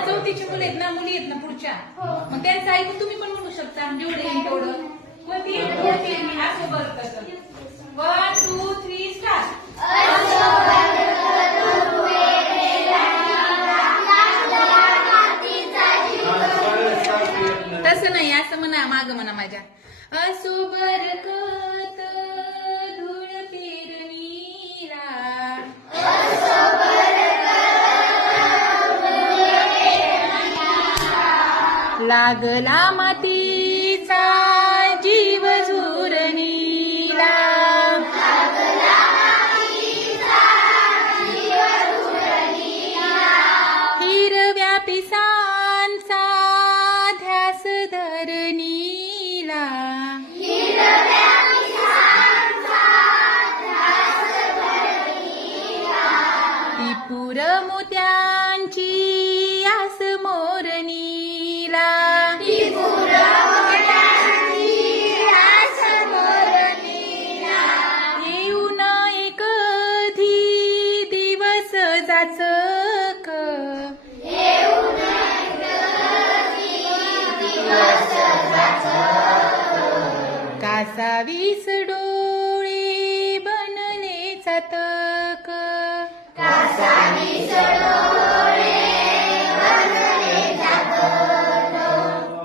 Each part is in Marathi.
चौथीची मुलं आहेत ना, मुली आहेत ना पुढच्या, मग त्यांचं ऐकून तुम्ही पण म्हणू शकता जेवढे येईल तेवढं. मग ती असं बघत 1 2 3 स्टार्ट. तसं नाही, असं म्हणा, माग म्हणा माझ्या. असो बरकत धूळ पेरणीला, लागला मातीचा जीव झुरणीला, हिरव्या पिसांचा ध्यास धरणीला, ती पुर मोत्यांची आस मोरणीला, येऊन एकधी दिवस जाचक, कासावीस डोळे बनले चातक,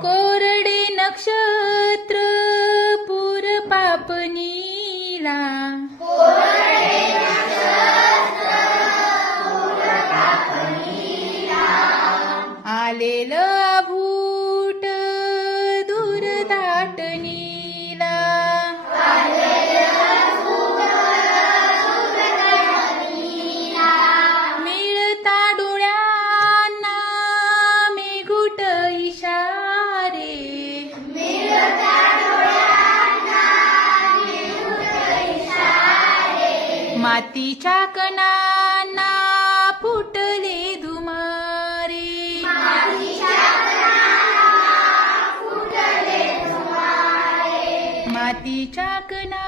कोरडे नक्षत्र पूर पापणीला, आलेलं अभूट दूर दाटणीला, मिळता डोळ्यांना मेघूट इशारे, मातीच्या कणांना फुटले धुमारे, मातीच्या कणा